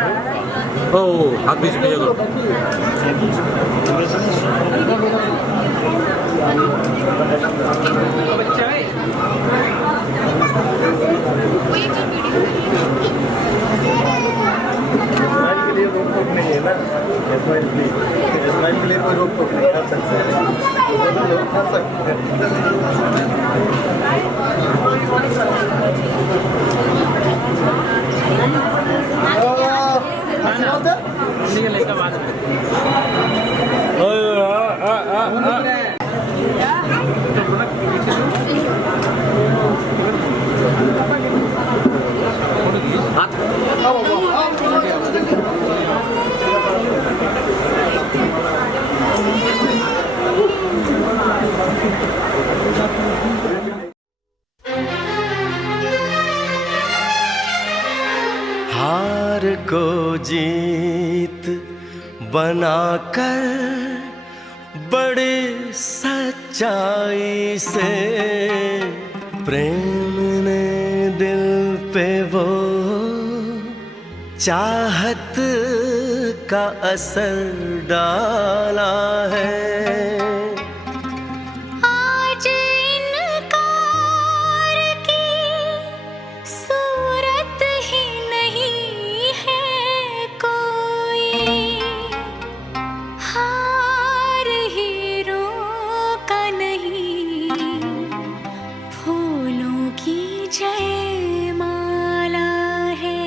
हाथ बीच में करो। स्माइल के लिए रोक टोक नहीं है ना, स्माइल के लिए कोई रोक टोक नहीं, खा सकते हैं, लोग खा सकते हार को जीत बनाकर बड़े सच्चाई से प्रेम ने दिल पे वो चाहत का असर डाला है। आज इनकार की सूरत ही नहीं है कोई, हार हीरों का नहीं, फूलों की जयमाला है।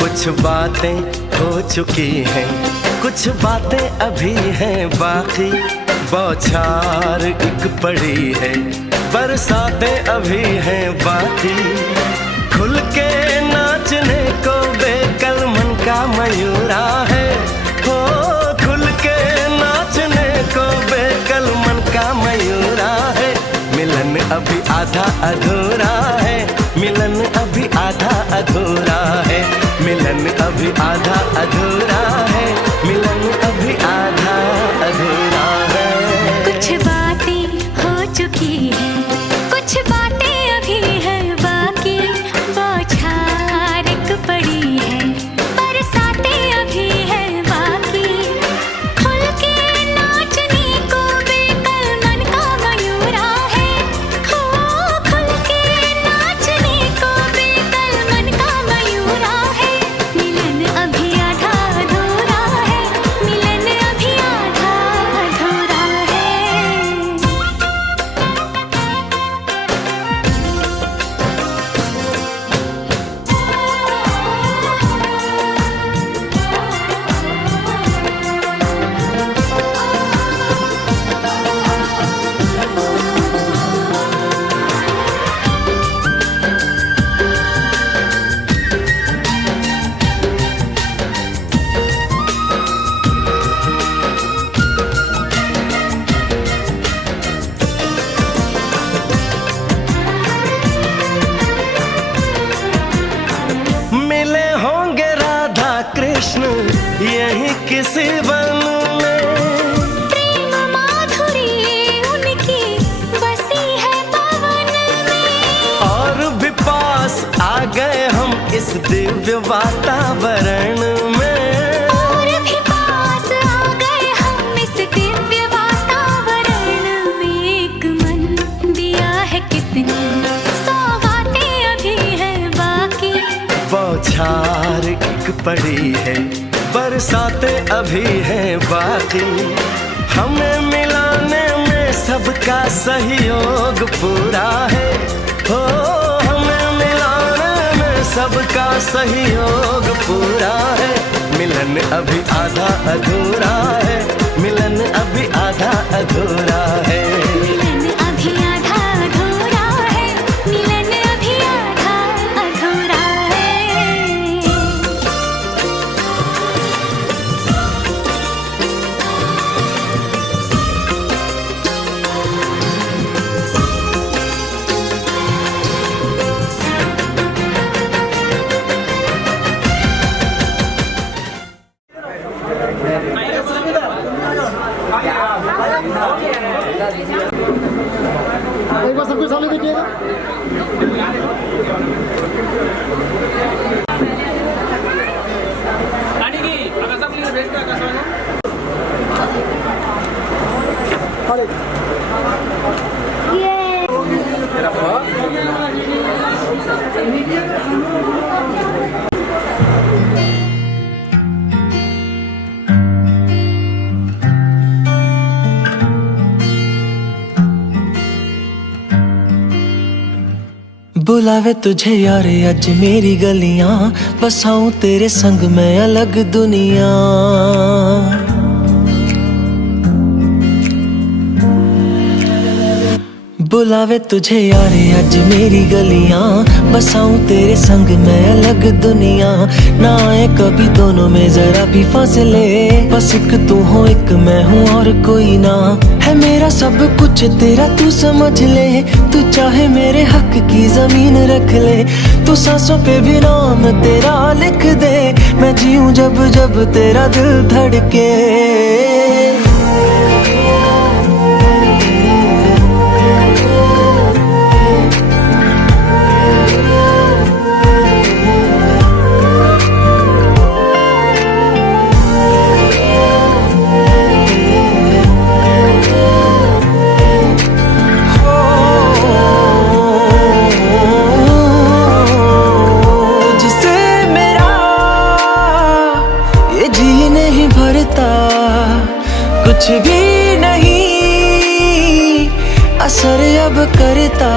कुछ बातें हो चुकी हैं, कुछ बातें अभी हैं बाकी, बौछार एक पड़ी है, बरसातें अभी हैं बाकी। खुल के नाचने को बेकल मन का मयूरा है, हो खुल के नाचने को बेकल मन का मयूरा है। मिलन अभी आधा अधूरा है, मिलन अभी आधा अधूरा है, मिलन अभी आधा अधूरा है, मिलन अभी आधा अधूरा है। कुछ बातें हो चुकी हैं, कुछ बातें अभी हैं बाकी, बौछार एक पड़ी है, बरसातें अभी हैं बाकी। खुल के नाचने को बेकल मन का मयूरा है, हो खुल के नाचने को बेकल मन का मयूरा है। मिलन अभी आधा अधूरा है, मिलन अभी आधा अधूरा है। मिले होंगे राधा कृष्ण यही किसी वन में, प्रेम माधुरी उनकी बसी है पवन में, और भी पास आ गए हम इस दिव्य वातावरण में। और भी पास आ गए हम इस दिव्य वातावरण में। एक मन दिया है कितनी सौगातें अभी हैं बाकी, बौछार एक पड़ी है, बरसातें अभी हैं बाकी। हमें मिलाने में सबका सहयोग पूरा है, हो हमें मिलाने में सबका सहयोग पूरा है। मिलन अभी आधा अधूरा है, मिलन अभी आधा अधूरा है। मिलन अभी आधा अधूरा है, मिलन अभी आधा अधूरा है। बुलावे तुझे यार अज मेरी गलियां, बसाऊं तेरे संग मैं अलग दुनिया। बुलावे तुझे यार अज मेरी गलियां, बसाऊं तेरे संग मैं अलग दुनिया। ना आए कभी दोनों में जरा भी फासले, बस एक तू हो एक मैं हूँ और कोई ना। है मेरा सब कुछ तेरा तू समझ ले, तू चाहे मेरे हक की जमीन रख ले। तू सांसों पे भी नाम तेरा लिख दे, मैं जीऊं जब जब तेरा दिल धड़के। कुछ भी नहीं असर अब करता,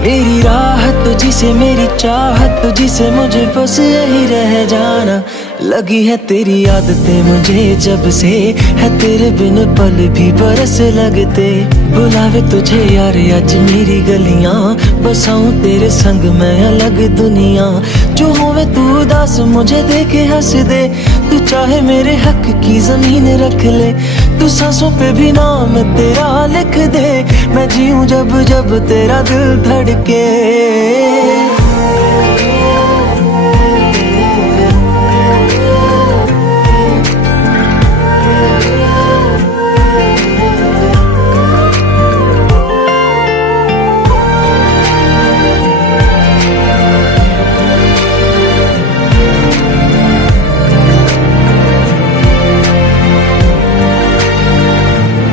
मेरी राह तुझी से मेरी चाहत तुझी से, मुझे बस यही रह जाना। लगी है तेरी आदतें मुझे जब से, है तेरे बिन पल भी बरस लगते। बुलावे तुझे यार आज मेरी गलियां, बसाऊं तेरे संग मैं अलग दुनिया। जो होवे तू उदास मुझे देखे हंस दे, तू चाहे मेरे हक की जमीन रख ले। तू सांसों पे भी नाम तेरा लिख दे, मैं जीऊं जब जब तेरा दिल धड़के।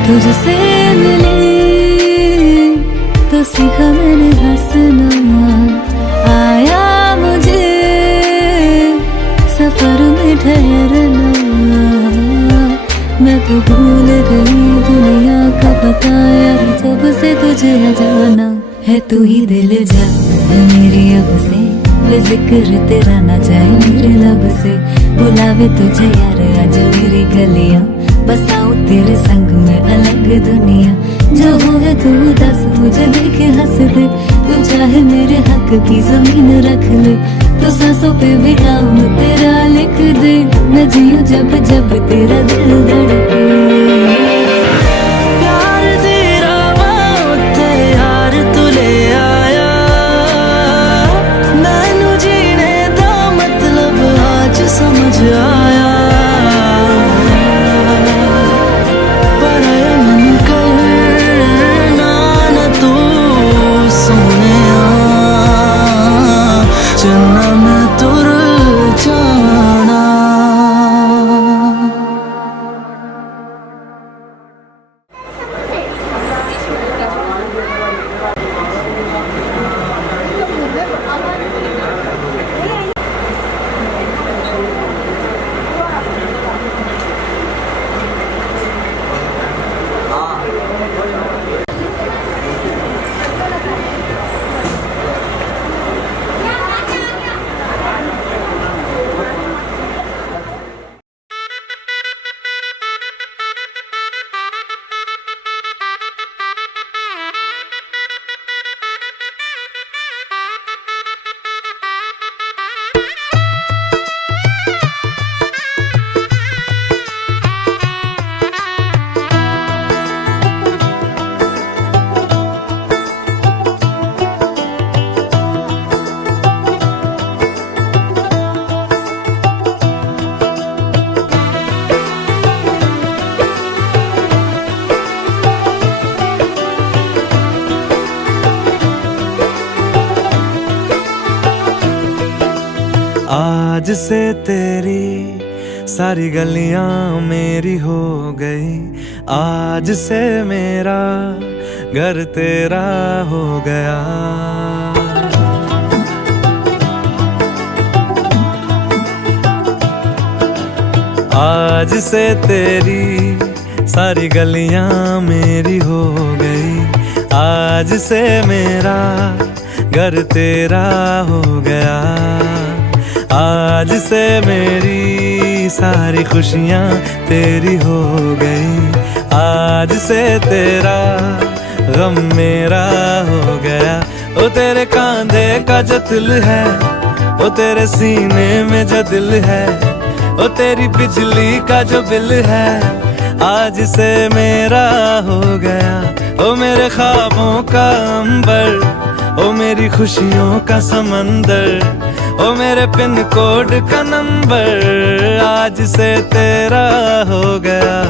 तुझसे मिले तो सीखा मैंने हंसना, आया मुझे सफर में ठहरना। मैं तो भूल गई दुनिया का पता यार, जब से तुझे जाना है। तू ही दिल जा मेरी अब से, वे जिक्र तेरा ना जाए मेरे लब से। बुलावे तुझे यार आज मेरी गलियां, बसाऊं तेरे संग में अलग दुनिया। जो होवे तू दस मुझे देखे हंस दे, तू चाहे मेरे हक की जमीन रख ले। तो सांसों पे भी नाम तेरा लिख दे, मैं जीऊं जब जब तेरा दिल धड़के। प्यार तेरा मौत यार तू ले आया, मैनू जीने दा मतलब आज समझ आया। आज से तेरी सारी गलियां मेरी हो गई, आज से मेरा घर तेरा हो गया। आज से तेरी सारी गलियां मेरी हो गई, आज से मेरा घर तेरा हो गया, आज से मेरी सारी खुशियां तेरी हो गई, आज से तेरा गम मेरा हो गया। ओ तेरे कांधे का जो दिल है, ओ तेरे सीने में जो दिल है, ओ तेरी बिजली का जो बिल है, आज से मेरा हो गया। ओ मेरे ख्वाबों का अंबर, ओ मेरी खुशियों का समंदर, ओ मेरे पिन कोड का नंबर, आज से तेरा हो गया।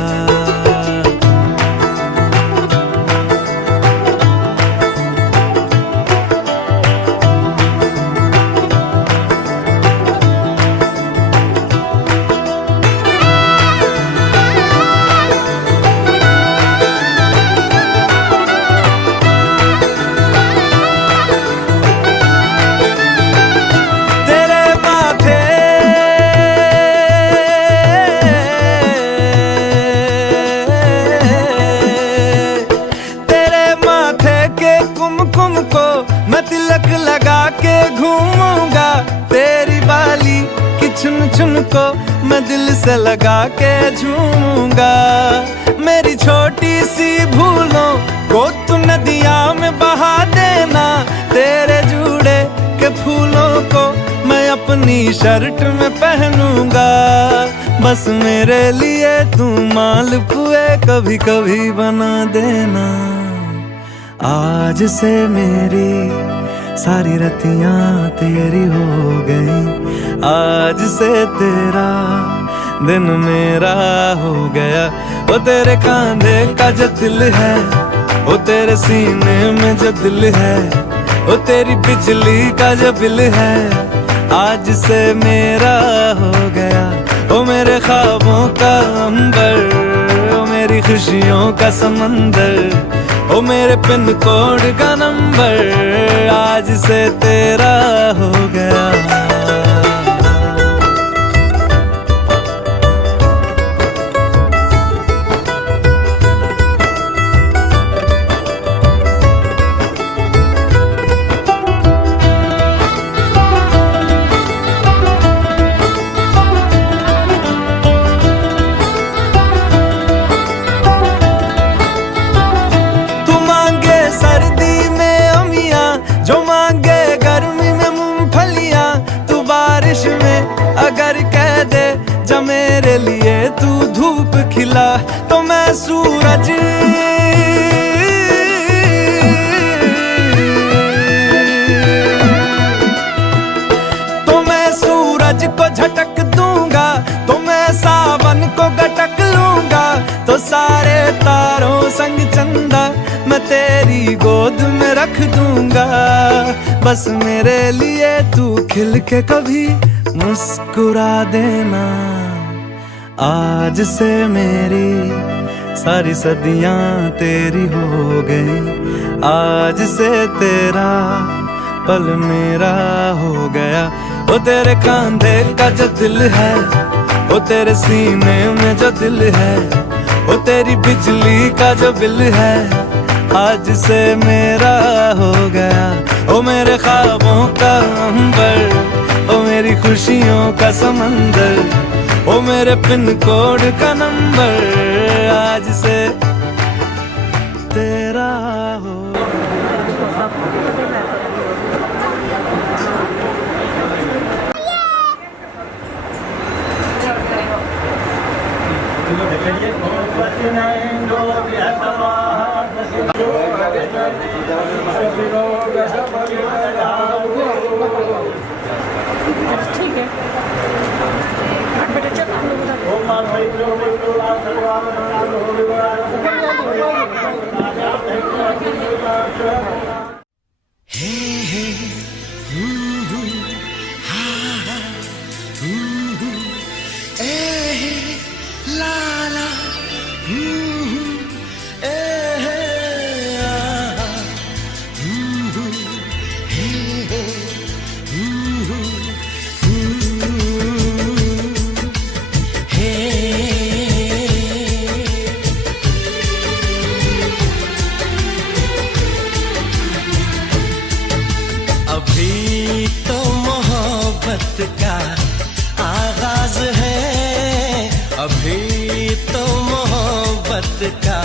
तिलक लगा के घूमूंगा, तेरी बाली की चुन चुन को मैं दिल से लगा के झूमूंगा। मेरी छोटी सी भूलों को तू नदिया में बहा देना, तेरे जूड़े के फूलों को मैं अपनी शर्ट में पहनूंगा। बस मेरे लिए तू मालपुए कभी कभी बना देना। आज से मेरी सारी रतियां तेरी हो गई, आज से तेरा दिन मेरा हो गया। ओ तेरे कांधे का जो दिल है, ओ तेरे सीने में जो दिल है, ओ तेरी बिजली का जो बिल है, आज से मेरा हो गया। ओ मेरे ख्वाबों का अंबर, ओ मेरी खुशियों का समंदर, ओ मेरे पिन कोड का नंबर, आज से तेरा हो गया। अगर कह दे जब मेरे लिए तू धूप खिला, तो मैं सूरज को झटक दूंगा, तो मैं सावन को गटक लूंगा। तो सारे तारों संग चंदा मैं तेरी गोद में रख दूंगा। बस मेरे लिए तू खिल के कभी मुस्कुरा देना। आज से मेरी सारी सदियां तेरी हो गई, आज से तेरा पल मेरा हो गया। ओ तेरे कांधे का जो दिल है, ओ तेरे सीने में जो दिल है, ओ तेरी बिजली का जो बिल है, आज से मेरा हो गया। ओ मेरे ख्वाबों का अंबर, ओ मेरी खुशियों का समंदर, ओ मेरे पिन कोड का नंबर, आज से तेरा हो। ठीक है बेटा चल Hey अभी तो मोहब्बत का आगाज है, अभी तो मोहब्बत का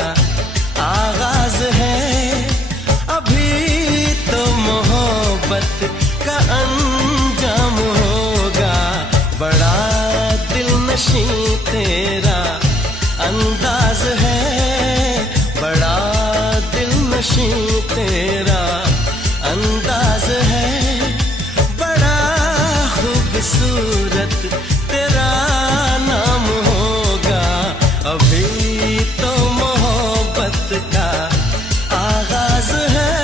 आगाज है, अभी तो मोहब्बत का अंजाम होगा। बड़ा दिलनशीं तेरा अंदाज है, बड़ा दिलनशीं तेरा अंदाज है, बड़ा खूबसूरत तेरा नाम होगा। अभी तो मोहब्बत का आगाज है।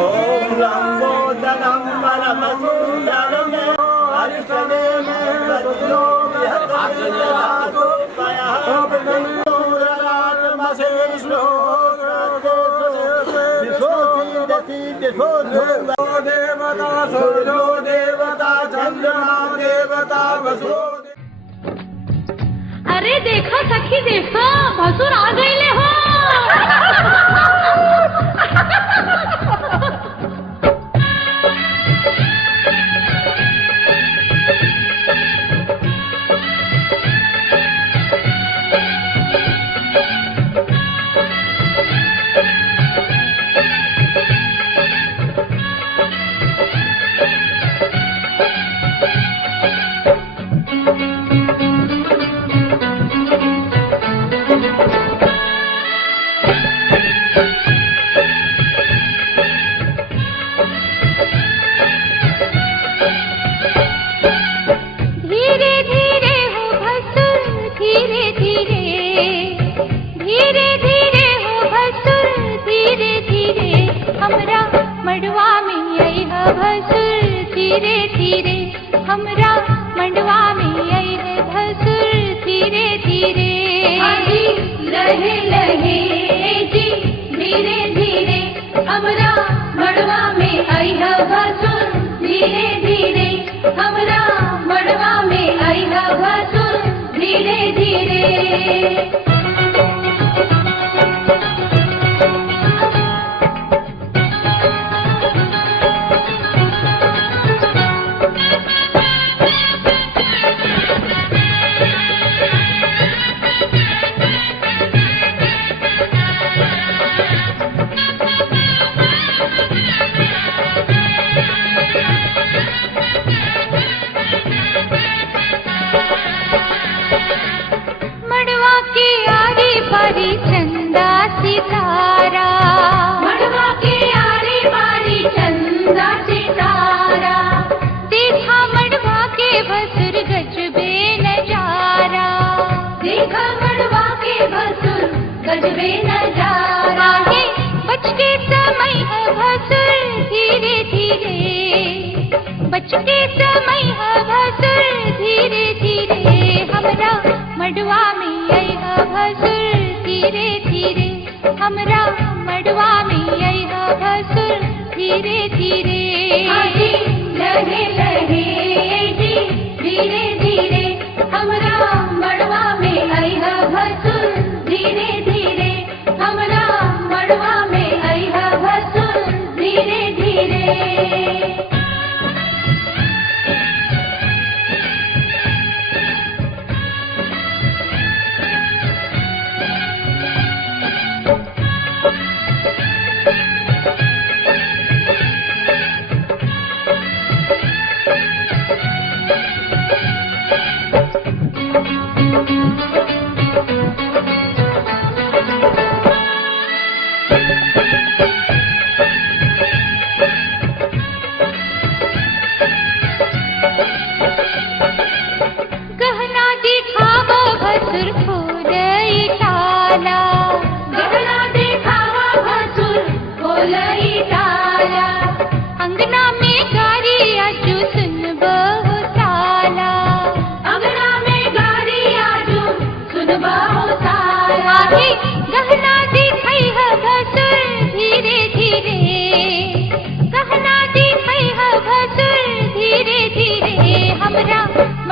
ओम लंबोदरम परमसुंदरम हरिषदेव देवता चंद्रमा देवता वसु। अरे देखो सखी देखो, भसुर आ गईले हो।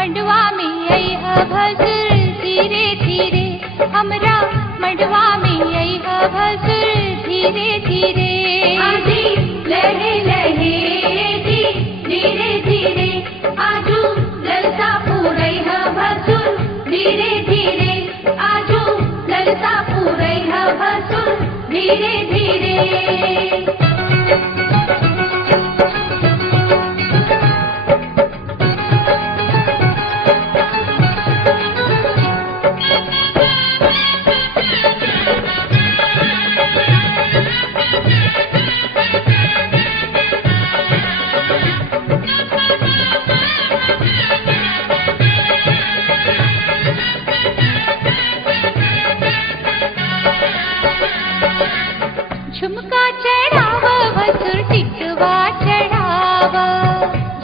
मंडवा में आई है भसुर धीरे धीरे, हमरा मंडवा में आई है भसुर धीरे धीरे। आजी लहे लहे जी धीरे धीरे, आजू ललता पूरई है भसुर धीरे धीरे, आजू ललता पूरई है भसुर धीरे धीरे। झुमका चढ़ावा भसुर टिकवा चढ़ावा,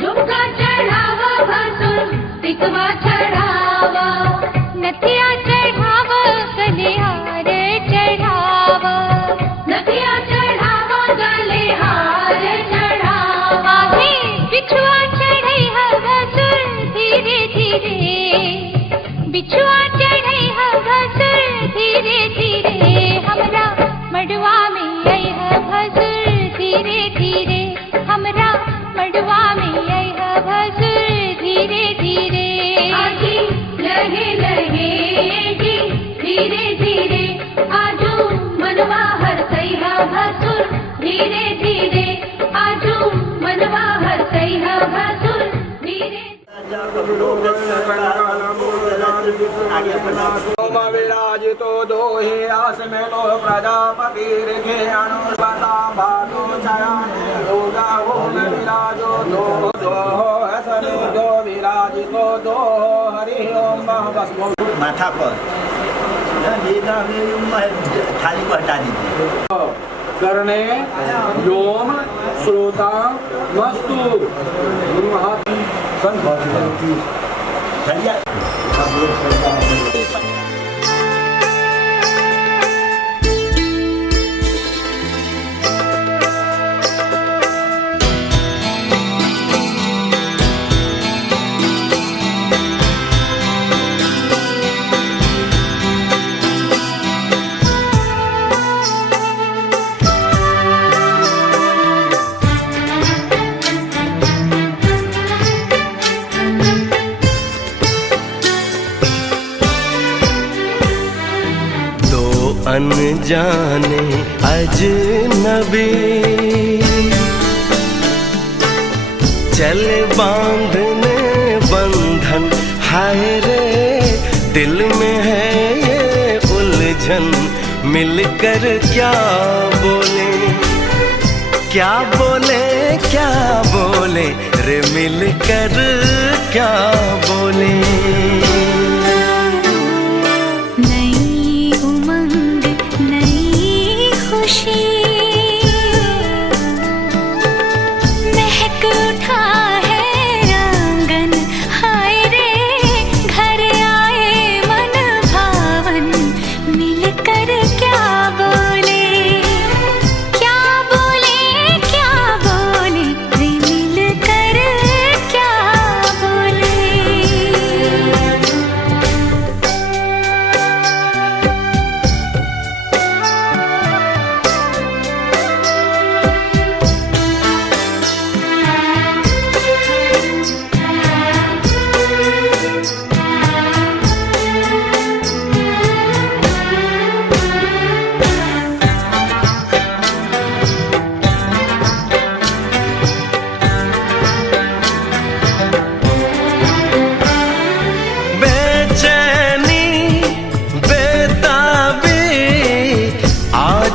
झुमका चढ़ावा भसुर टिकवा चढ़ावा, नथिया चढ़ावा गले हार चढ़ावा, नथिया चढ़ावा गले हार चढ़ावा। हे बिछुआ चढ़ई है भसुर धीरे धीरे, बिछुआ चढ़ई है भसुर धीरे धीरे, हमरा मंडवा में आई है भसुर धीरे धीरे, हमरा मंडवा में आई है भसुर धीरे धीरे। आजी लहे लहे जी धीरे धीरे, आजू मनवा हरसई है भसुर धीरे धीरे, आजू मनवा हरसई है भसुर धीरे। विराजितो दोहे आस में लो प्रजापति ऋघे अनुबता भादो छयाने योगा वो विराजो दो दो हसने दो विराजितो दो हरि ओम भस्मो माथा पर थाली को हटा दीजिए। करणे योम श्रोता मस्तु गुरु हाथ चलिए अनजाने अजनबी चले बांधने बंधन, हाय रे दिल में है ये उलझन, मिलकर क्या बोले क्या बोले क्या बोले रे, मिलकर क्या बोले।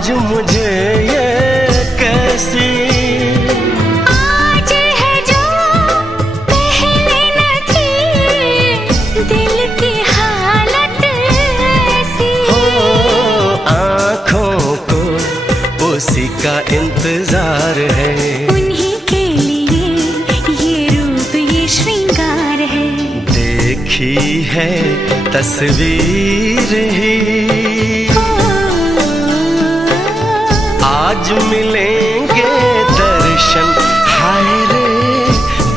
मुझे ये कैसी आज है जो पहले न थी, दिल की हालत ऐसी हो, आँखों को उसी का इंतजार है, उन्हीं के लिए ये रूप ये श्रृंगार है, देखी है तस्वीर ही आज मिलेंगे दर्शन, हाय रे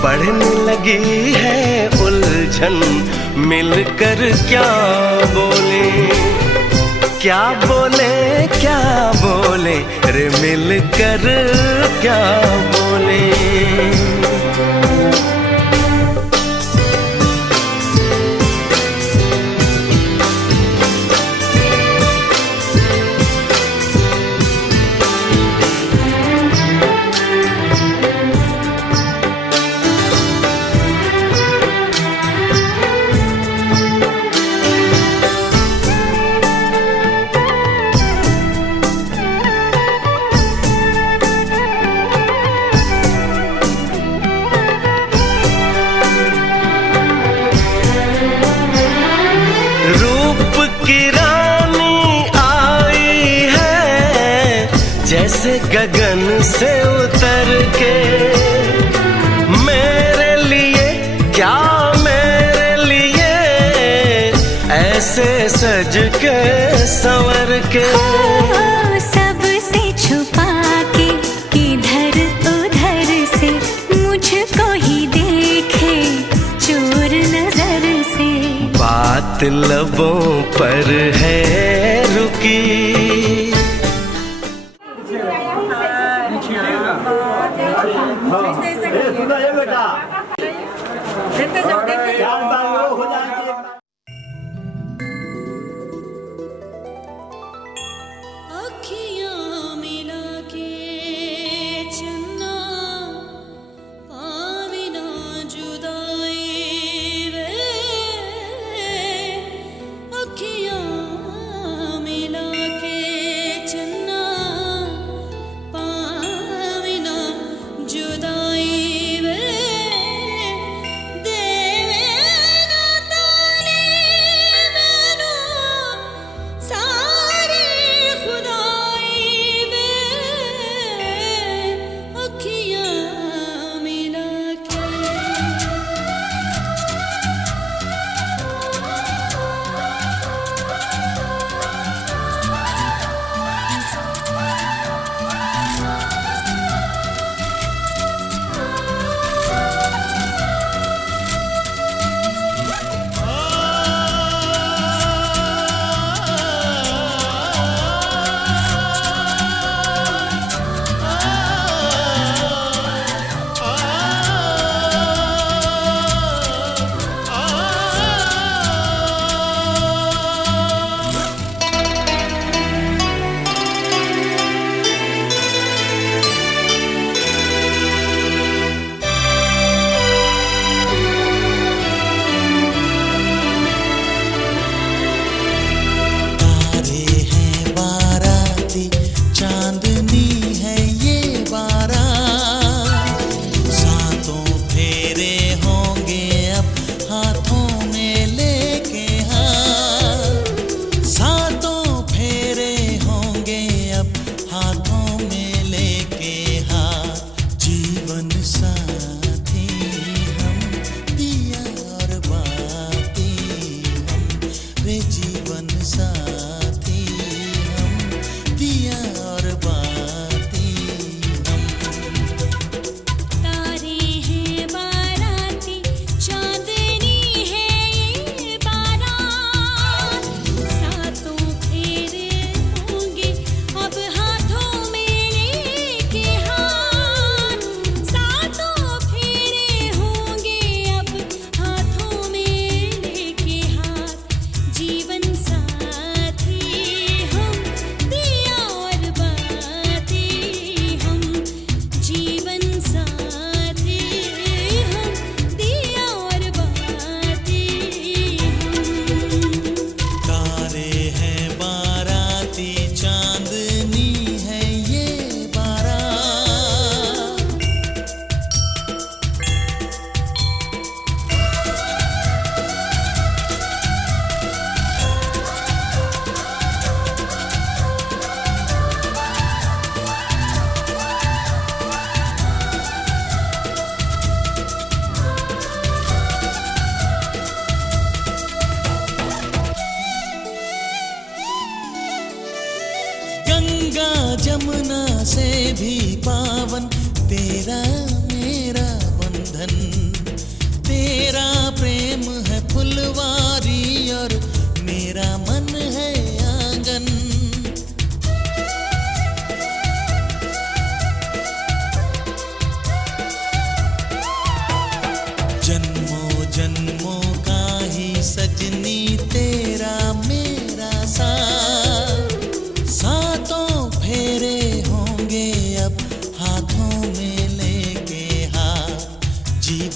बढ़ने लगी है उलझन। उलझन मिलकर क्या बोले, क्या बोले, क्या बोले रे मिलकर क्या बोले। जैसे गगन से उतर के मेरे लिए, क्या मेरे लिए ऐसे सज के संवर के। सबसे छुपा के किधर उधर से मुझको ही देखे चोर नजर से। बात लबों पर है रुकी, सुनो ये बेटा, चार बार वो हो जाएंगे। अखियाँ मिला के चन्ना पावे ना जुदाई वे, अखियाँ मिला के चन्ना पावे ना जुदाई वे, देवे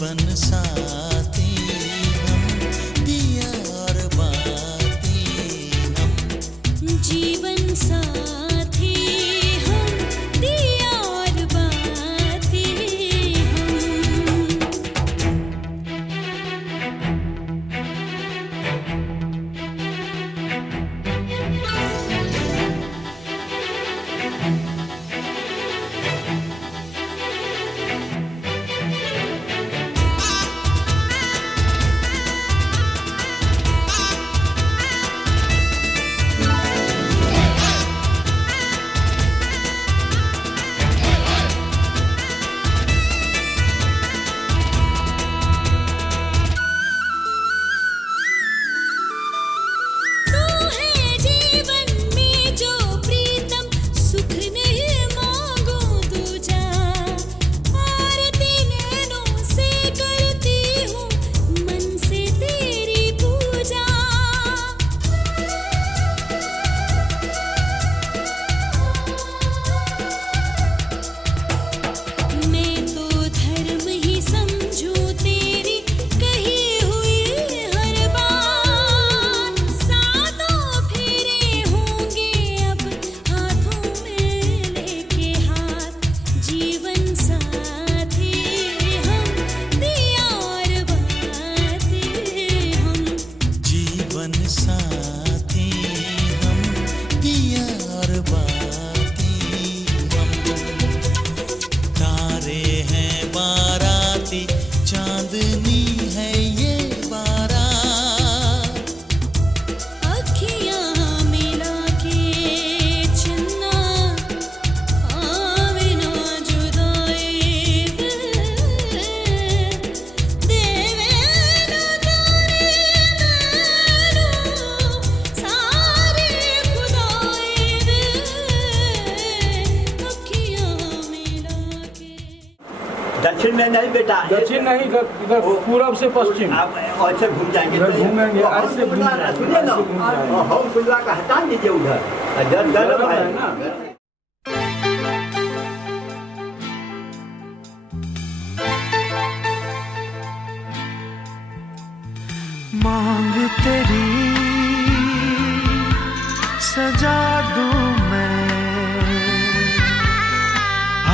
जीवन साथी हम, दिया और बाती हम। जीवन साथी हम, दिया और बाती हम। तू है जीवन में जो प्रीतम, सुख नहीं मांगू दूजा। आरती नैनों से करती हूँ, मन से तेरी पूजा। मैं तो धर्म ही समझूं तेरी कही हुई हर बात। सातों फेरे होंगे अब हाथों में लेके हाथ। जीवन साथी हम, दिया और बाती हम। जीवन साथी हम, दिया और बाती हम। तारे हैं बाराती, चांदनी है ये बारात। अखियाँ मिला के चन्ना, आवे ना जुदाई देवे ना जाने नैनों सारे खुदाई अखियाँ मिला के। दक्षिण में नहीं बेटा, दक्षिण नहीं, इधर पूरब से पश्चिम। आप ऐसे घूम जाएंगे इधर घूमेंगे, तो ऐसे घूम कुल्ला जाएंगे, सुनिए ना, ऐसे घूम जाएंगे। हम कुल्ला का हटा दीजिए उधर। गर्म है ना। मांग तेरी सजा दूं मैं,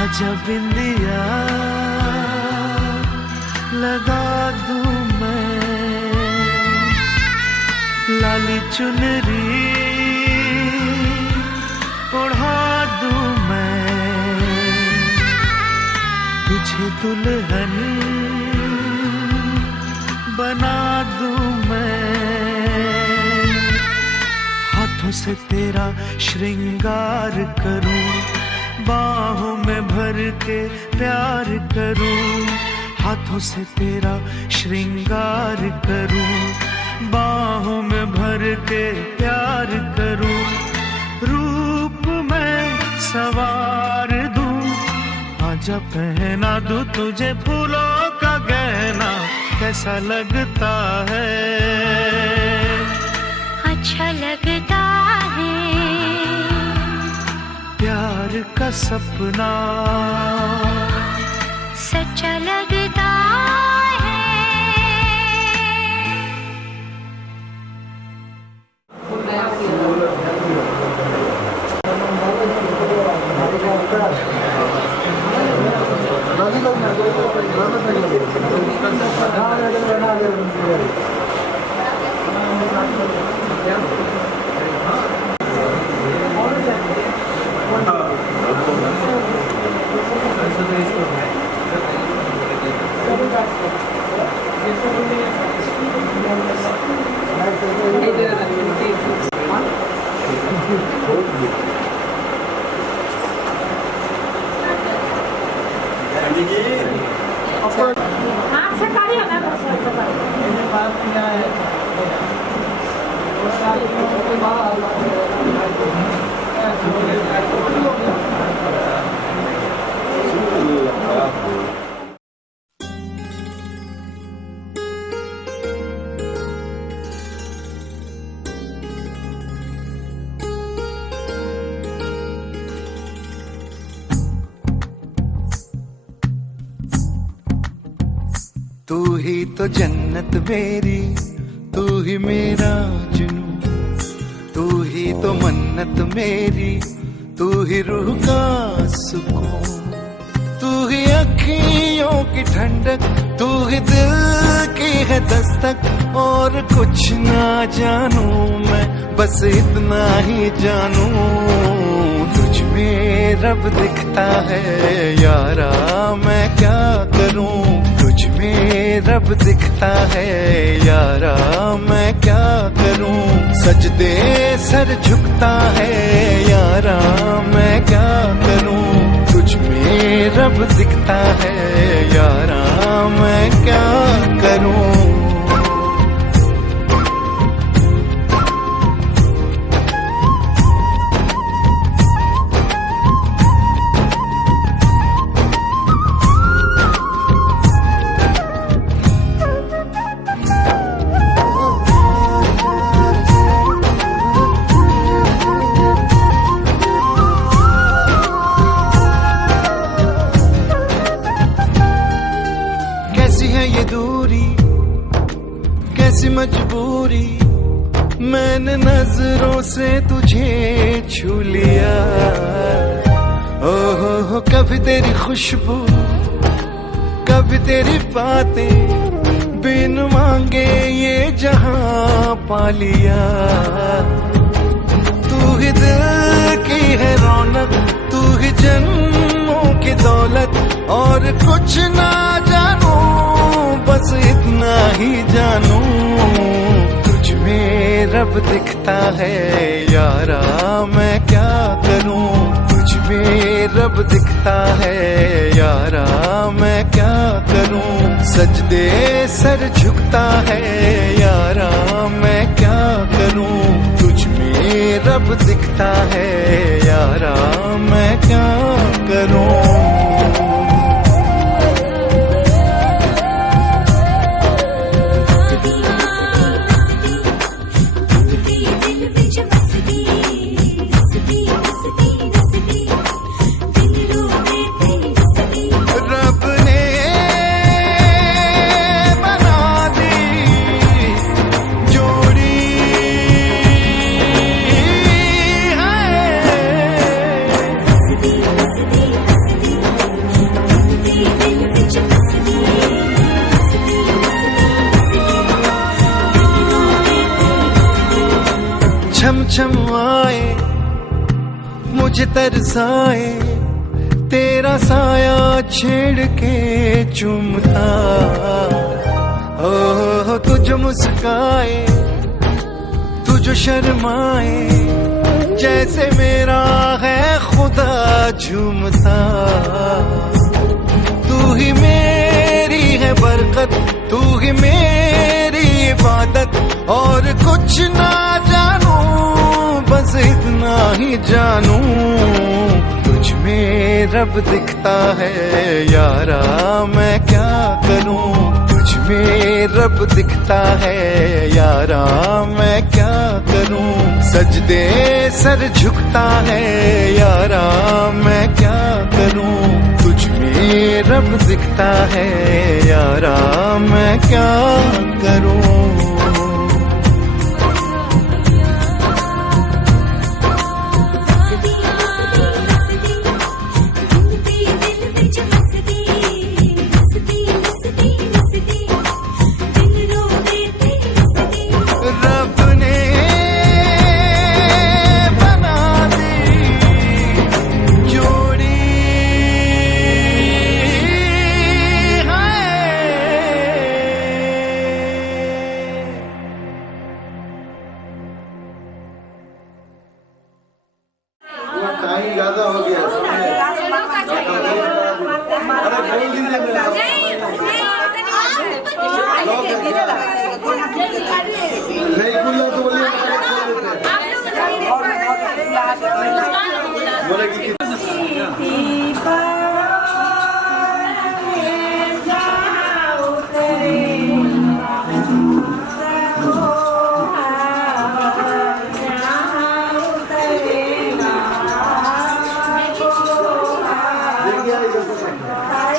आजा बिंदिया लगा दूं मैं। लाली चुनरी ओढ़ा दूं मैं, तुझे दुल्हन बना दूं मैं। हाथों से तेरा श्रृंगार करूं, बाहों में भर के प्यार करूं। हाथों से तेरा श्रृंगार करूं, बाहों में भर के प्यार करूं। रूप में सवार दूं, आजा पहना दूं तुझे फूलों का गहना। कैसा लगता है, अच्छा लगता है। प्यार का सपना सच्चा लगता है। तू ही तो जन्नत मेरी, तू ही मेरा जुनू, तू ही तो मन्नत मेरी, तू ही रूह का सुकून, तू ही अखियों की ठंडक, तू ही दिल की है दस्तक। और कुछ ना जानू मैं, बस इतना ही जानू, तुझ में रब दिखता है यारा, मैं क्या करूं। तुझ में रब दिखता है यारा, मैं क्या करूं। सजदे सर झुकता है यारा, मैं क्या करूं। तुझ में रब दिखता है यारा, मैं क्या करूं। कैसी मजबूरी, मैंने नजरों से तुझे छू लिया। ओहो कभी तेरी खुशबू, कभी तेरी बातें, बिन मांगे ये जहां पा लिया। तू ही दिल की है रौनक, तू ही जन्मों की दौलत। और कुछ ना जानू, बस इतना ही जानू, तुझ में रब दिखता है यारा, मैं क्या करूं। तुझ में रब दिखता है यारा, मैं क्या करूं। सजदे सर झुकता है यारा, मैं क्या करूं। तुझ में रब दिखता है यारा, मैं क्या करूं। छम छम आए मुझे तरसाए, तेरा साया छेड़ के चूमता। ओह तुझ मुस्काए, तुझ शर्माए, जैसे मेरा है खुदा झूमता। तू ही मेरी है बरकत, तू ही मेरी इबादत। और कुछ ना जानू, बस इतना ही जानू, तुझ में रब दिखता है यारा, मैं क्या करूं। तुझ में रब दिखता है यारा, मैं क्या करूं। सजदे सर झुकता है यारा, मैं क्या करूं। तुझ में रब दिखता है यारा, मैं क्या करूं। टाइम ज्यादा हो गया, अरे बोल दीजिए मेरा नहीं खुला तो बोलिए, बोले कि Ay,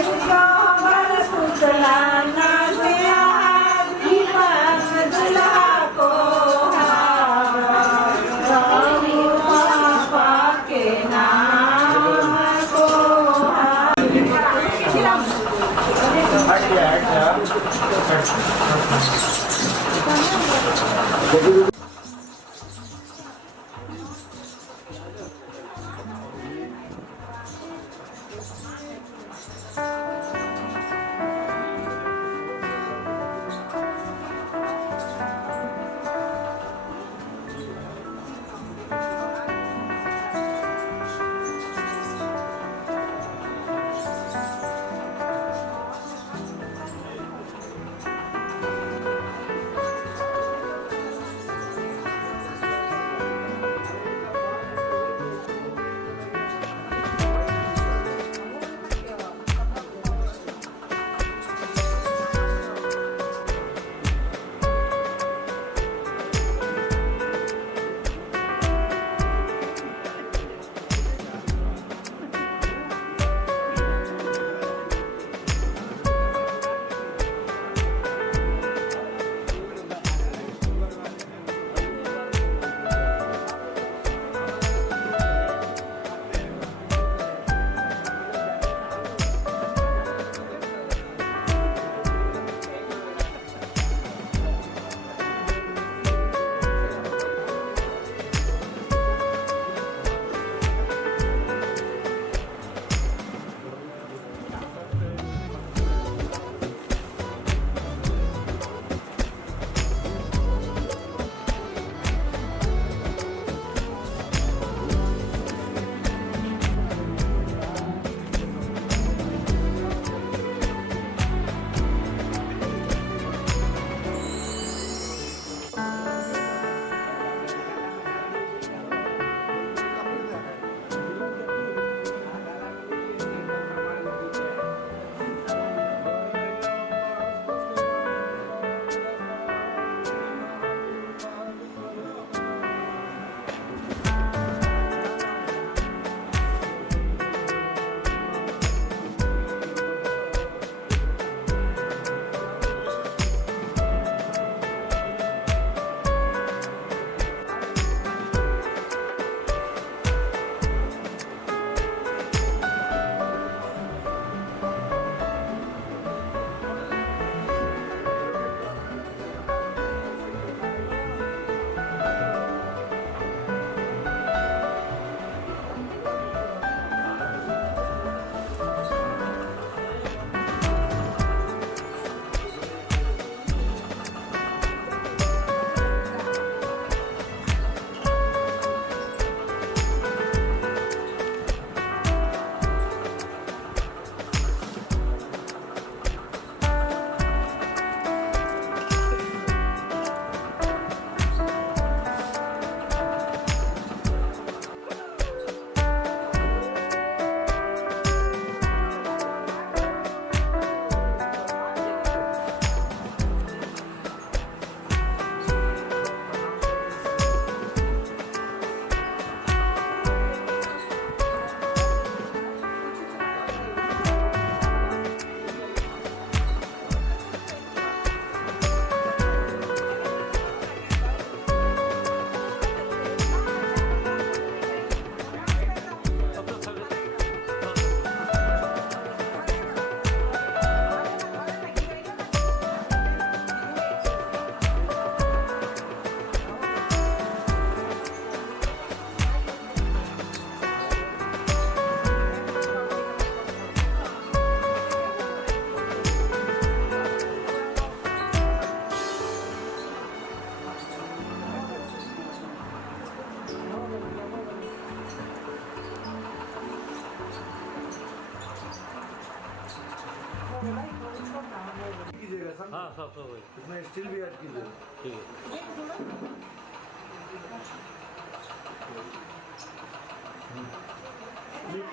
हाँ सब इसमें स्टील भी ऐड कीजिए। ठीक है।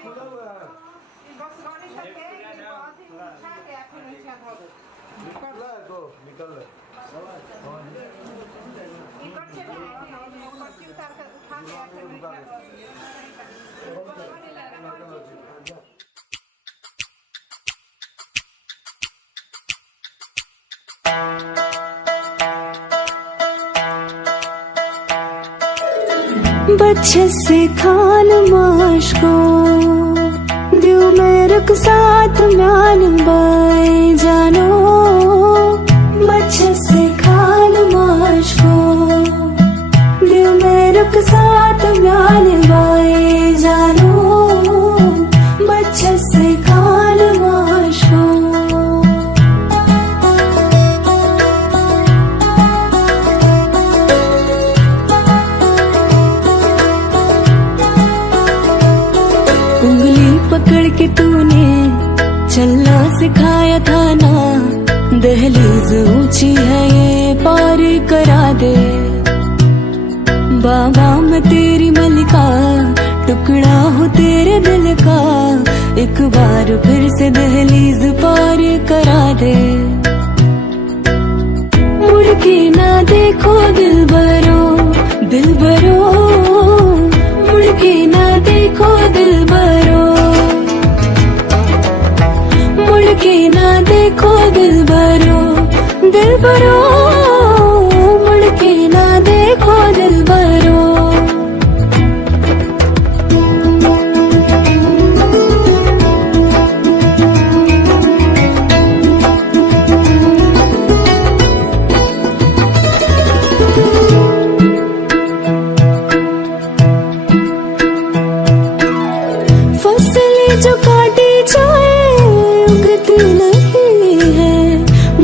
खुला हुआ है। निकल है तो निकल है। बच्चे से खान माश को दिल में रख साथ म्यान बाय सिखाया था ना, दहलीज ऊंची है ये पार करा दे। बाबा मैं तेरी मलिका, टुकड़ा हूँ तेरे दिल का, एक बार फिर से दहलीज पार करा दे। मुड़ के ना देखो दिलबरो, दिलबरो, मुड़ के ना देखो दिलबरो, मुड़ के ना देखो दिलबरो, दिलबरो, मुड़ के ना देखो दिलबरो। फसलें जो काटी जाए उगती नहीं है,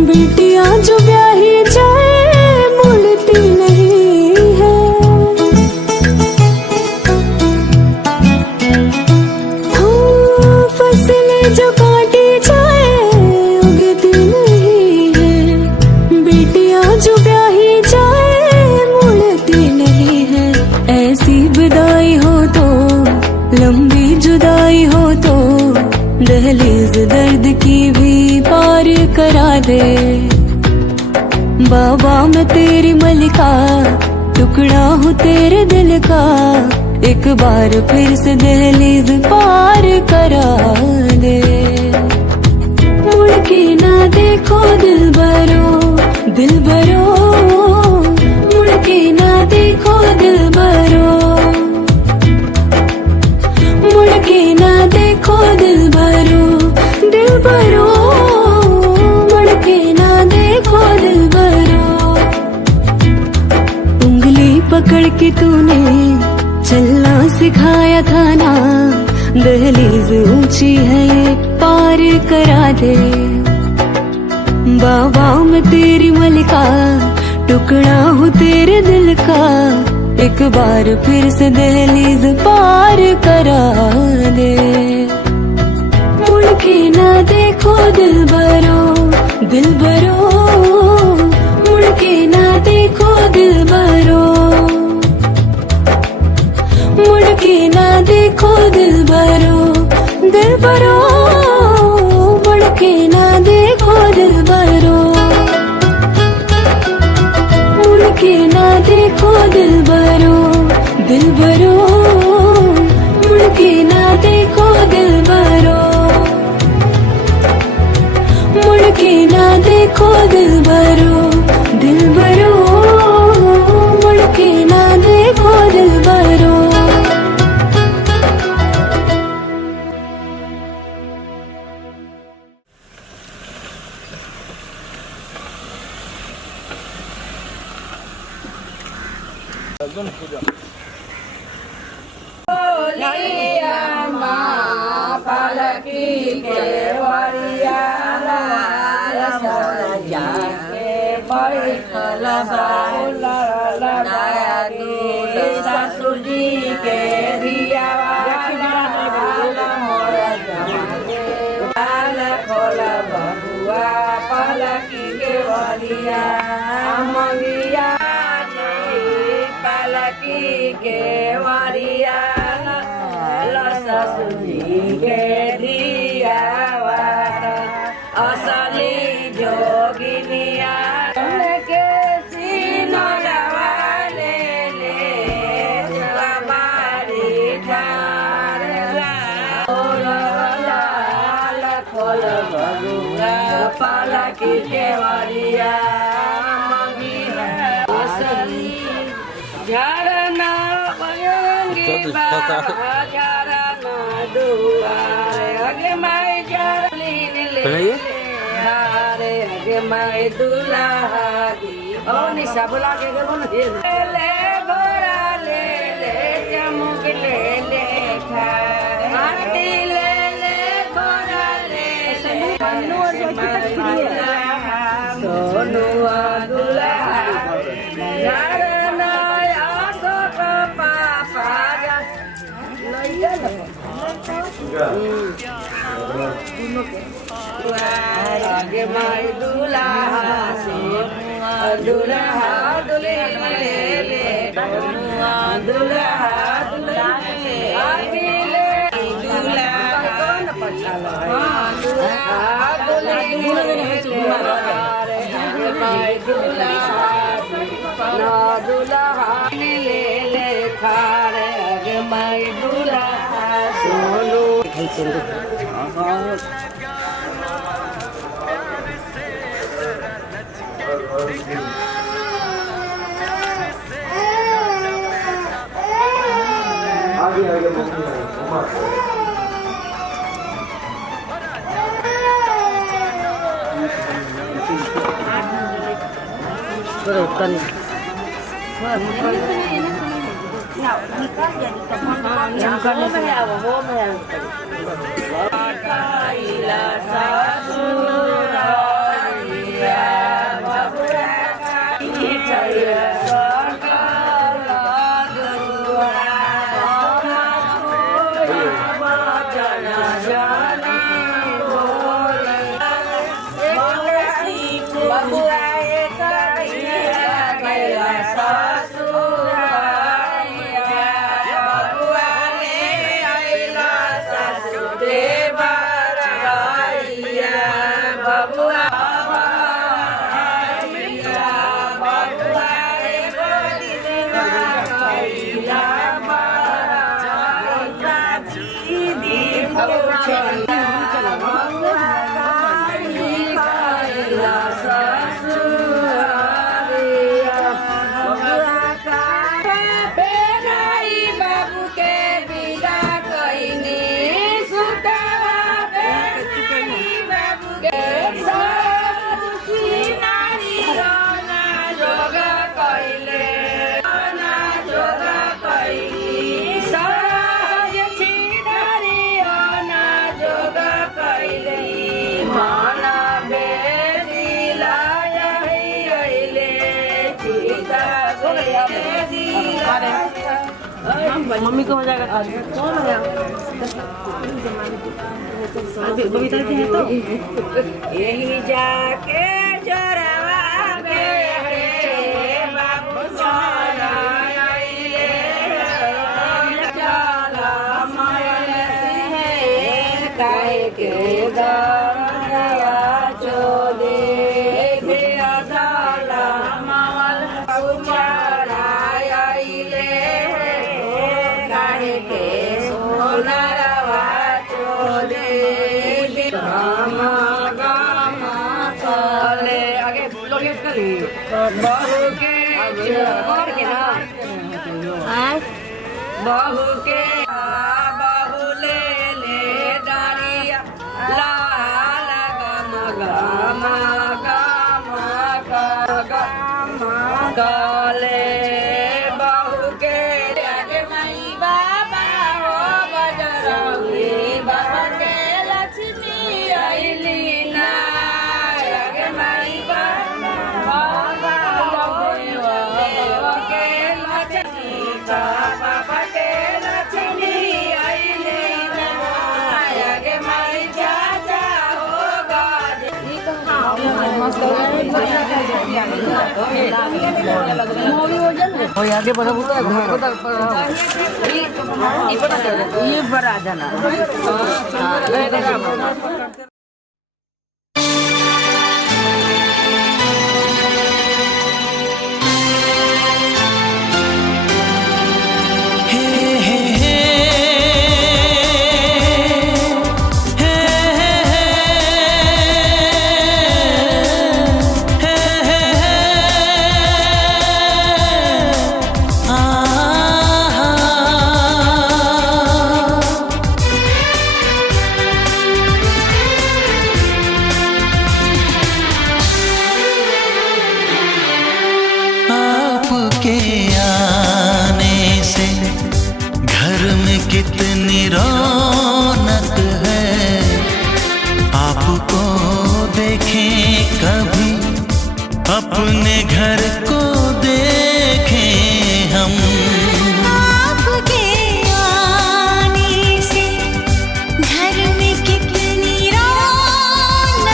बेटियां जो ब्याही जाए मुड़ती नहीं है। हाँ, फसलें जो काटी जाए उगती नहीं है, बेटियां जो ब्याही जाए मुड़ती नहीं है। ऐसी विदाई हो तो, लंबी जुदाई हो तो, दहलीज दर्द की भी पार करा दे। बाबा मैं तेरी मलिका, टुकड़ा हूँ तेरे दिल का, एक बार फिर से दहलीज पार करा दे। मुड़ के ना देखो दिलबरो, दिलबरो, मुड़ के ना देखो दिलबरो, मुड़ के ना देखो दिलबरो, दिलबरो, मुड़ के ना देखो दिलबरो। उंगली पकड़ के तूने चलना सिखाया था ना, दहलीज ऊंची है ये पार करा दे। बाबा मैं तेरी मलिका, टुकड़ा हूँ तेरे दिल का, एक बार फिर से दहलीज पार करा दे। मुड़ के ना देखो दिलबरो, दिलबरो, मुड़ के ना देखो दिलबरो, मुड़ के ना देखो दिलबरो, दिलबरो, मुड़ के ना देखो दिलबरो, मुड़ के ना देखो दिलबरो, दिलबरो, मुड़ के ना देखो दिलबरो, मुड़ के ना देखो दिलबरो, दिलबरो, मुड़ के ना देखो दिलबरो। असली जोगिनिया के सीनो वाले ले बारी ठार लाल खोल बगुआ पालकी केवड़िया असली झरना बजंगी झरना दुआरे अगे माई झरली हारे अगे माई दुलारी ओ निशा बुला के करो ना ले गोरा ले चमुक ले खा आरती ले गोरा ले सोनू दुला झरना आसो पापा लइया आगे माई दुल्हा से दुल्हा दुल्हन ले ले दुल्हा दुल्हन ले आगे ले दुल्हा कौन पछाला दुल्हा दुल्हन ले आगे माई दुल्हा ना दुल्हा ले ले खारे आगे माई दुल्हा सोनू आगे आगे मम्मी को हो जाएगा कौन हो जाएगा बबीता जी है तो यही जाके जोरावा बेटे बाबू सोना आइले चला माया से काहे के दया चोदे गया दाला मावल उचारा आइले के सोनारवा चोदे गामा गामा चले आगे बोलो ये कली बहू के और के ना बहू के बहू ले ले डालिया ला ला गामा गामा गामा गामा गाले बहू के आगे बढ़ा ये बड़ा जाना कितनी रौनक है, आपको देखें कभी अपने घर को देखें हम। आपके आने से घर में कितनी रौनक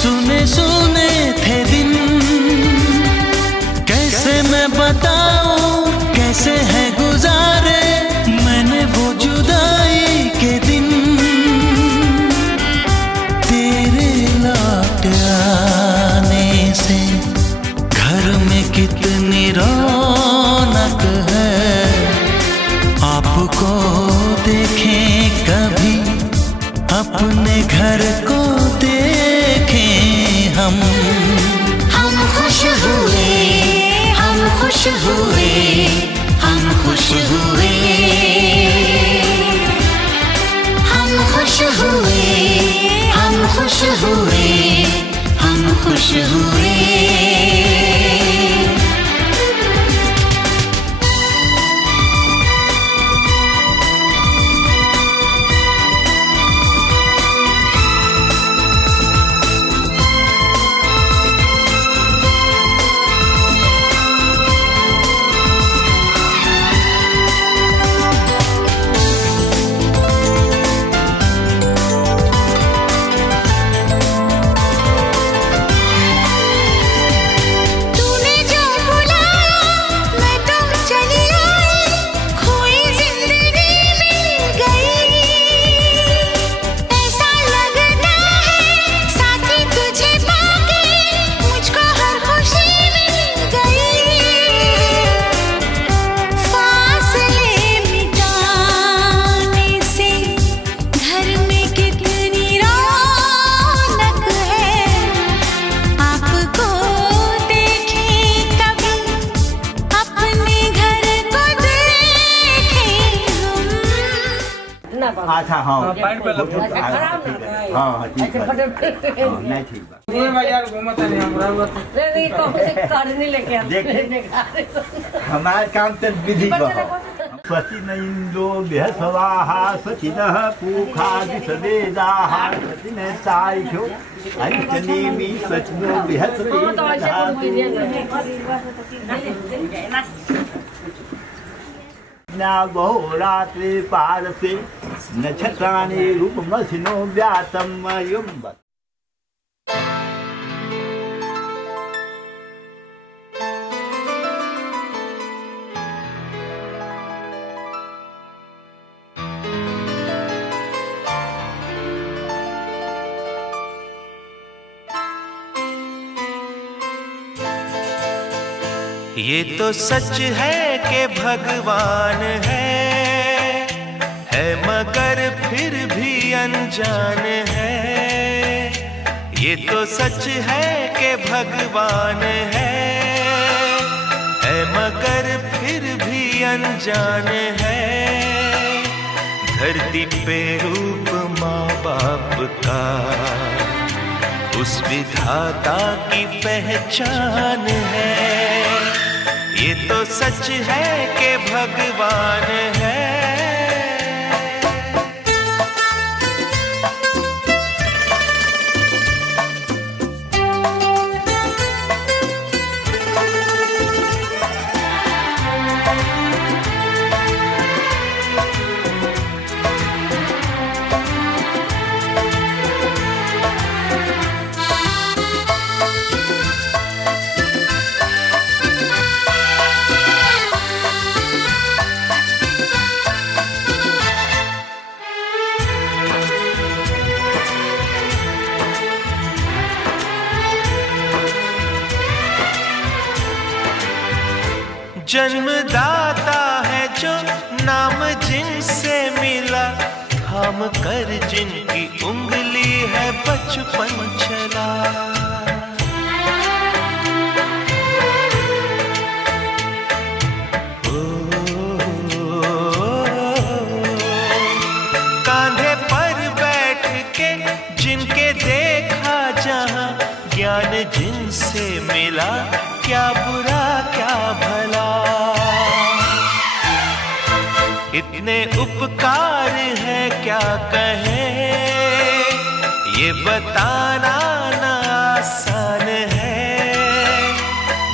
सुने सुने थे दिन, कैसे मैं बताऊं कैसे है गुजारे मैंने वो जुदाई के दिन। तेरे लौट आने से घर में कितनी रौनक है, आपको देखें कभी अपने घर को देखें हम खुश हुए, हम खुश हुए, हम खुश हुए, हम खुश हुए, हम खुश हुए, हम खुश हुए। अच्छा हाँ पैंट पे लग खराब ना है। हाँ ठीक है, फटे हाँ, नहीं ठीक बात। पूरे बाजार घूमता नहीं हम बराबर। नहीं कौन से कार नहीं लेके आते देखिए हमारे काम तो विधि का स्वस्ति न इंद्रो बृहस्पतिः स्वस्तिनः पूषा विश्ववेदाः स्वस्तिनः तार्क्ष्यो अरिष्टनेमि स्वस्तिनो बहुरात्रि पारसे नक्षत्राणि रूपमसिनो व्यातम् अयुम्बत्। ये तो सच है कि भगवान है मगर फिर भी अनजान है। ये तो सच है कि भगवान है मगर फिर भी अनजान है। धरती पे रूप माँ बाप का उस विधाता की पहचान है। ये तो सच है कि भगवान है। जन्मदाता है जो नाम जिनसे मिला, थाम कर जिनकी उंगली है बचपन चला। कांधे पर बैठ के जिनके देखा जहां, ज्ञान जिनसे मिला क्या बुरा क्या भला। इतने उपकार है क्या कहें, ये बताना ना आसान है।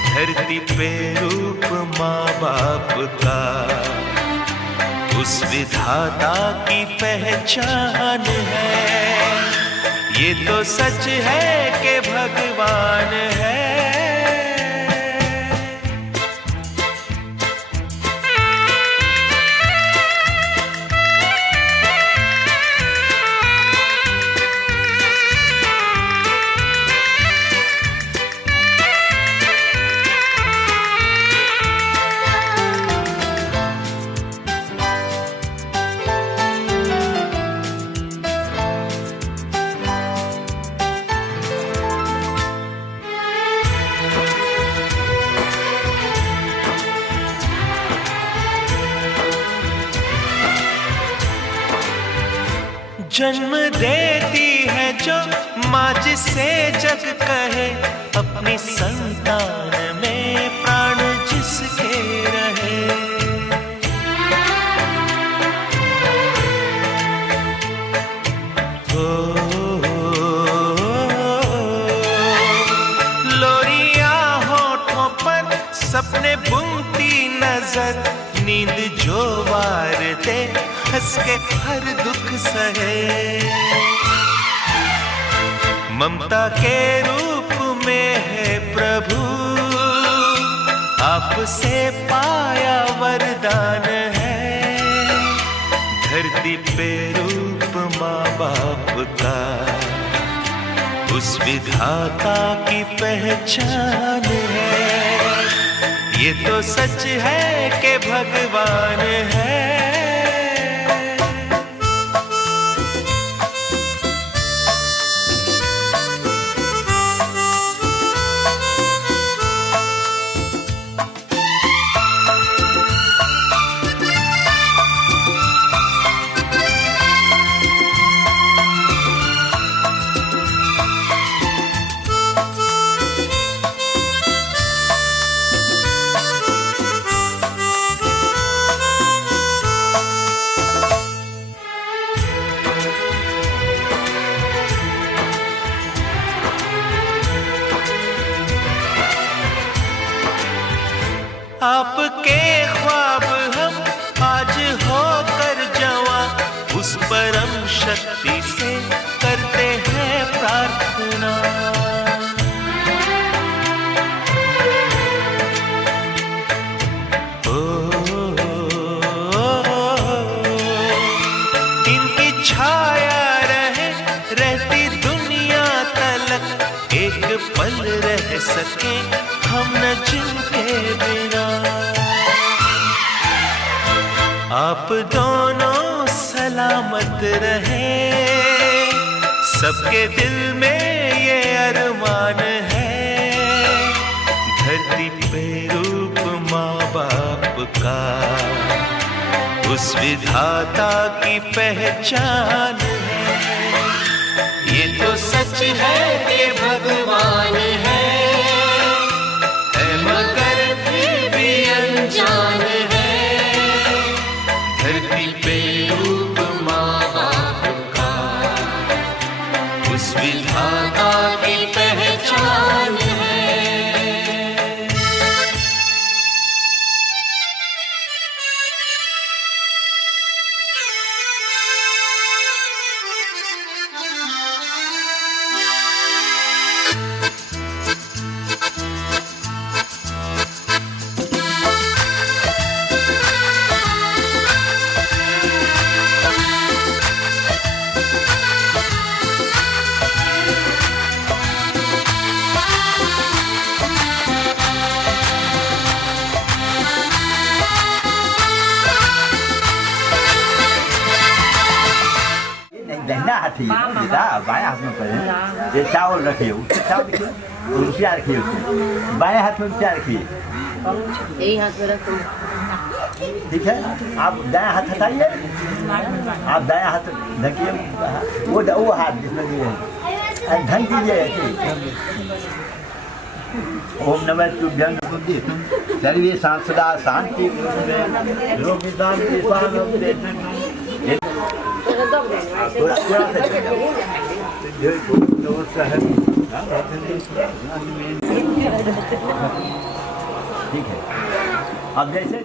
धरती पे रूप माँ बाप का उस विधाता की पहचान है। ये तो सच है कि भगवान है। जन्म देती है जो माँ जिसे जग कहे, अपनी संतान में प्राण जिसके रहे। लोरिया होठों पर सपने बुनती नजर, नींद जो वार दे हंस के हर दुख सहे। ममता के रूप में है प्रभु, आपसे पाया वरदान है। धरती पे रूप माँ बाप का, उस विधाता की पहचान है। ये तो सच है कि भगवान है। आपके ख्वाब हम आज होकर जवां, उस परम शक्ति से करते हैं प्रार्थना। इनकी छाया रहे रहती दुनिया तलक, एक पल रह सके हम न जिनके बिना। आप दोनों सलामत रहे, सबके दिल में ये अरमान है। धरती पे रूप माँ बाप का, उस विधाता की पहचान है। ये तो सच है कि भगवान है, मगर फिर भी अनजान है। धरती पे रूप माँ बाप का, उस विधाता की पहचान है। दहना हाथी बाएं हाथ में पड़े, ये चावल रखिए, चावल रखिए, रुपया रखिए, बाएं हाथ में रुपया रखिए, यही हाथ में रखो। ठीक है। आप दायां हाथ हटाइए, आप दायां हाथ ढकिए, वो हाथ जिसमें दिए धन दीजिए। ओम नमः तुभ्यं बुद्धि सर्वे सांसदा शांति ठीक है। अब जैसे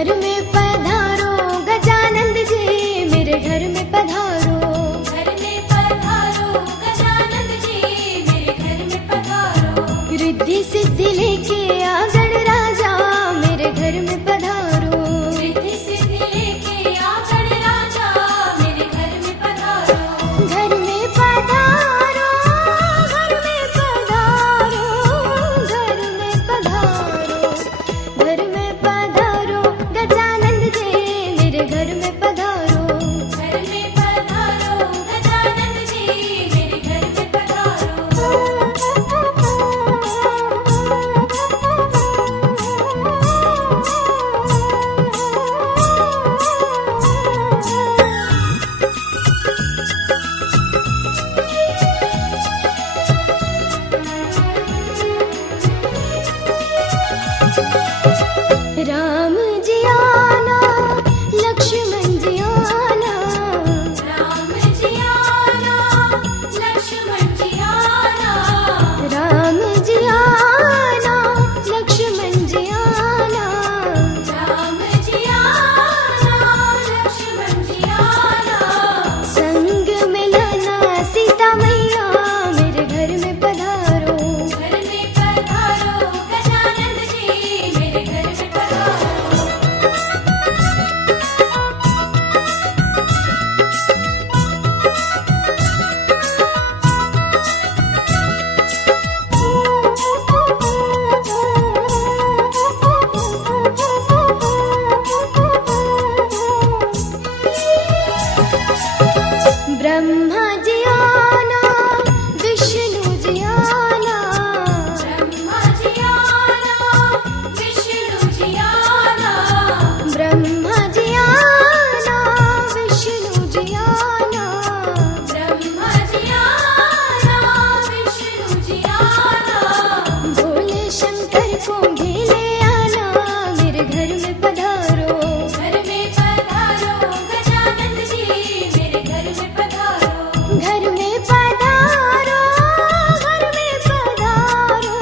घर में पधारो गजानंद जी, मेरे घर में पधारो। घर में पधारो गजानंद जी, मेरे घर में पधारो। रिद्धि सिद्धि लेके आ गणराजा, मेरे घर में पधारो। रिद्धि सिद्धि लेके आ गणराजा, मेरे घर में पधारो। घर में पधारो, घर में पधारो, घर में पधारो। घर में पधारो गजानंद जी, मेरे घर में पधारो। घर में पधारो गजानंद जी, मेरे घर में पधारो। राम जी आना, लक्ष्मण जी आना। राम जी आना, लक्ष्मण जी आना। राम जी आना, लक्ष्मण जी आना। राम जी आना, लक्ष्मण जी आना। संग में लाना सीता मैया, मेरे घर में पधारो। घर में पधारो गजानंद जी, मेरे घर में पधारो। ब्रह्मा जी आना, विष्णु जी आना। ब्रह्मा जी आना, विष्णु जी आना। ब्रह्मा जी आना, विष्णु जी आना। ब्रह्मा जी आना, विष्णु जी आना। भोले शंकर को भी ले आना, मेरे घर में पधारो। घर में पधारो गजानंद जी, मेरे घर में पधारो। घर में पधारो, घर में पधारो,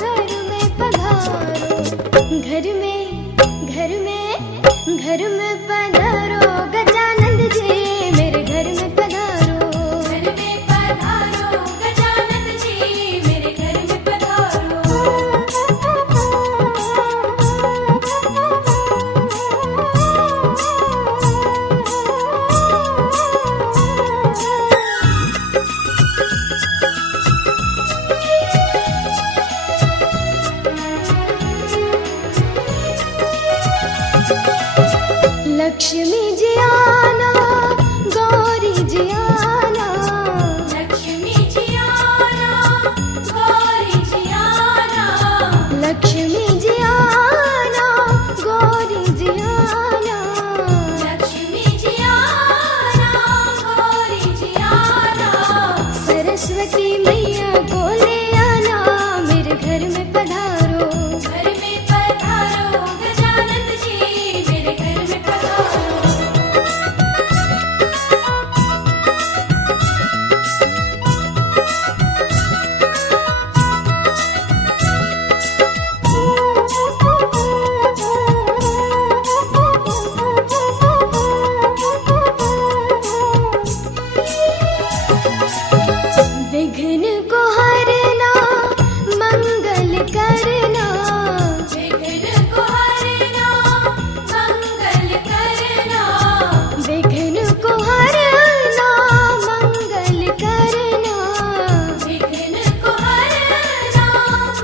घर में पधारो। घर में पधारो गजानंद जी, मेरे घर में पधारो। घर में पधारो गजानंद जी, मेरे घर में पधारो। लक्ष्मी जी आना, गौरी जी आना। लक्ष्मी जी आना, गौरी जी आना। लक्ष्मी जी आना, गौरी जी आना। लक्ष्मी जी आना, गौरी जी आना। सरस्वती मैया को ले आना, मेरे घर में पधारो। घर में पधारो गजानंद जी, मेरे घर में पधारो। विघ्न को हरना, मंगल करना। विघ्न को हरना, मंगल करना। विघ्न को हरना, मंगल करना। विघ्न को हरना,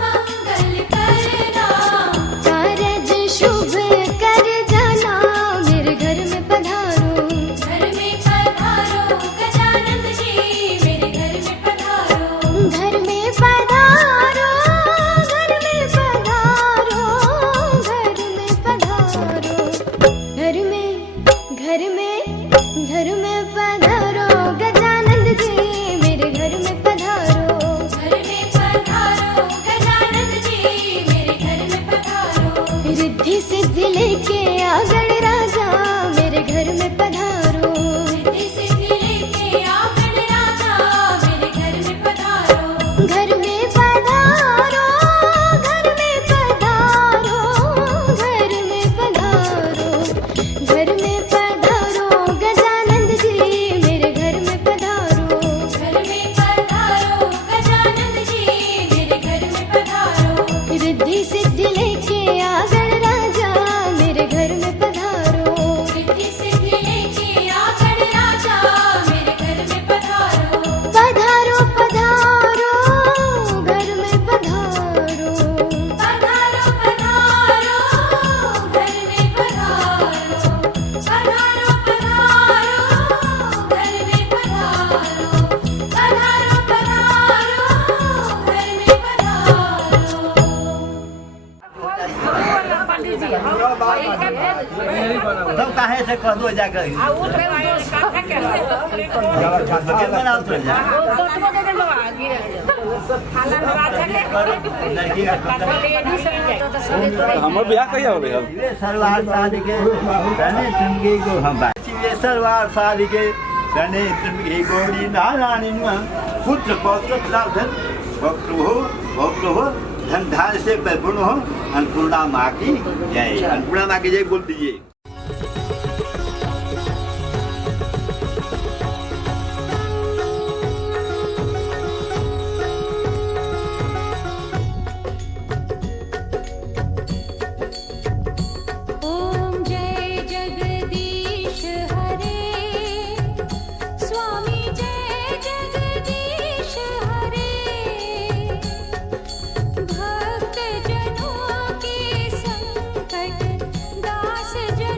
मंगल करना। कारज शुभ कर जाना, मेरे घर में पधारो। घर में पधारो गजानंद जी, मेरे घर में पधारो। घर में पधारो, घर में पधारो, घर में पधारो। घर में पधारो गजानंद जी, मेरे घर में पधारो। घर में पधारो गजानंद जी, मेरे घर में पधारो। रिद्धि सिद्धि लेके आ गणराजा, मेरे घर में पधारो। रिद्धि सिद्धि लेके आ गणराजा, मेरे घर में पधारो। घर में पधारो, घर में पधारो, घर में पधारो। तब काहे से कह दो जाकर बनाओ तो जा हमर बियाह कहिया होले अब ये सलवार शादी के तने चुनगी को हम बात ये सलवार शादी के तने चुनगी गोरी नारायणी पुत्र पौत्र धन भक्त हो धन धान से परिपूर्ण हो अन्नपूर्णा माँ की जय अन्नपूर्णा माँ की जय बोल दीजिए ओम जय जगदीश हरे स्वामी जय जगदीश हरे भक्त जनों के संकट दास जन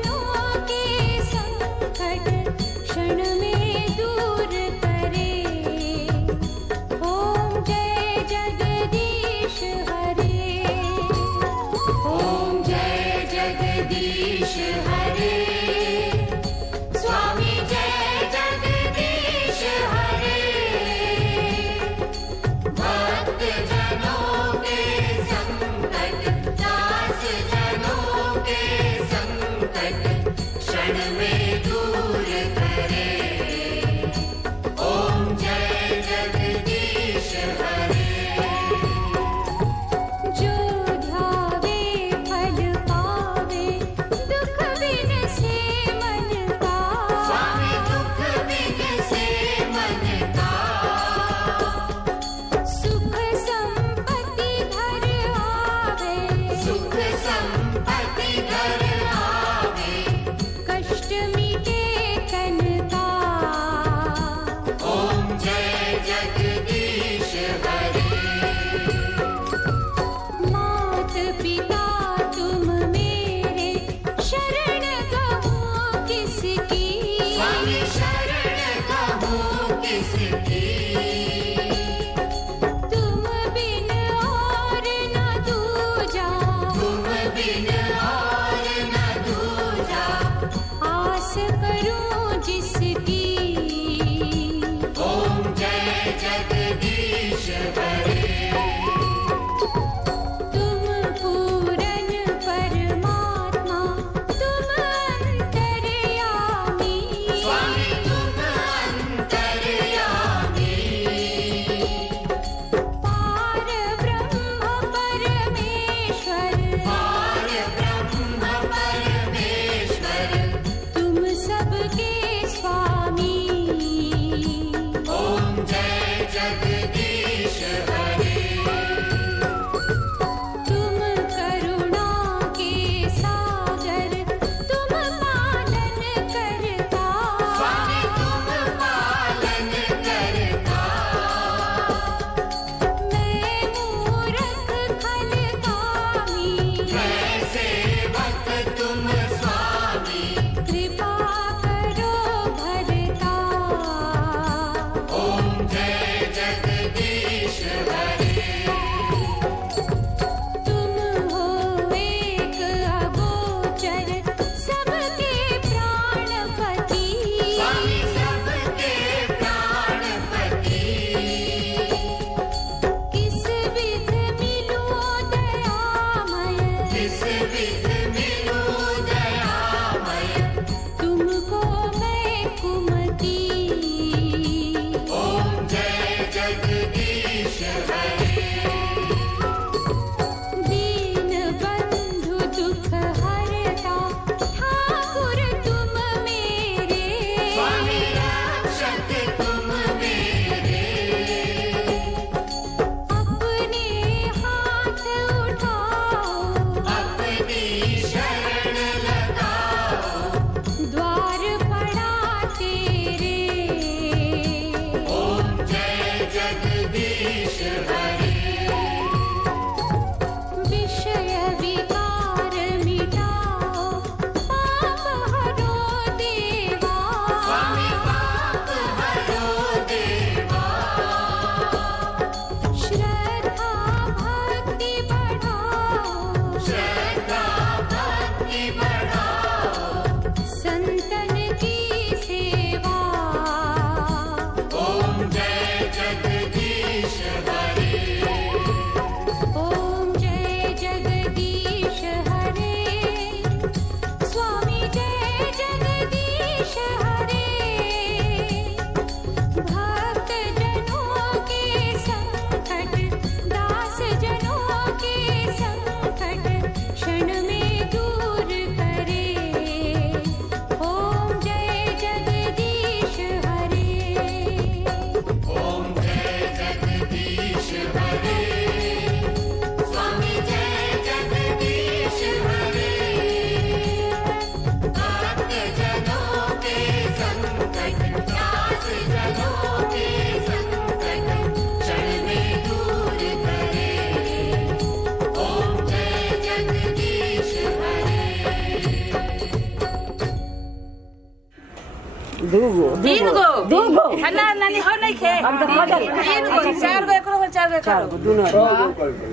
तीन गो खाना नानी हो नहीं खे तीन गो चार गो एकरो चार गो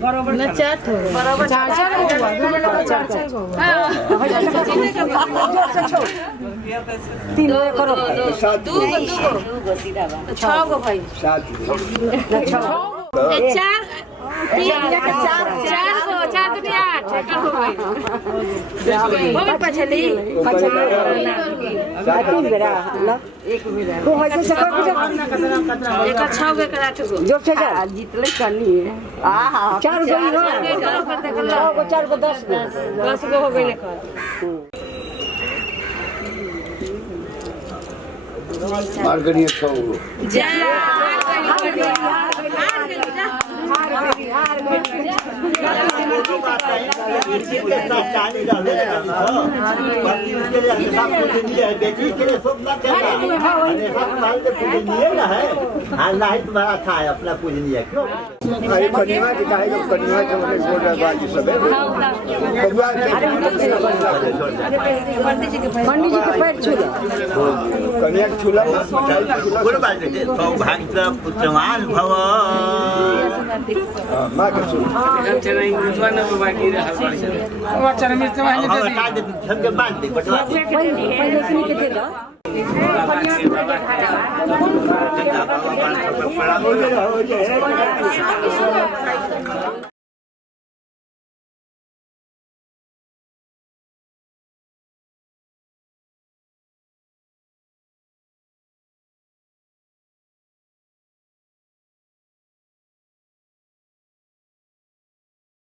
बराबर न चार बराबर चार गो तीन गो करो दो गो सीधा बा 6 गो भाई 7 चार चार दुनिया हो गई पछली एक छह गो करा ठगो जो से जीतले करनी है चार गो चार गो 10 गो हो गई लेकर मार करिए 6 गो तुम्हारा था अपना पूजनीय क्यों कन्या के काहे जब कन्या के मने बोल रहा बाजी सब है पंडित जी के पैर छूला कन्या के छूला सौभाग्य पुत्रवान भव मां के छूला पहले से नहीं के दे